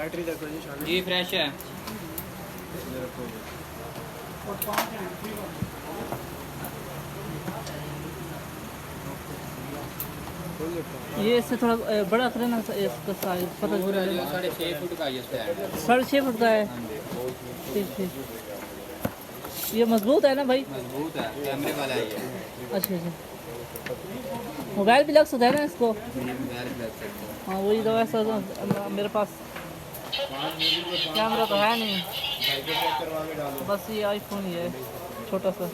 Battery देखो जी fresh है। ये इससे थोड़ा बड़ा करें ना इसका साइज पता चल 6.5 फुट का ये स्टैंड 6.5 फुट का है। ठीक ठीक। ये मजबूत है ना भाई? मजबूत है, कैमरे वाला है ये। अच्छा अच्छा। मोबाइल भी लग सकता है ना इसको? हाँ वही तो ऐसा मेरे पास कैमरा तो है नहीं, बस ये आईफोन ही है छोटा सा।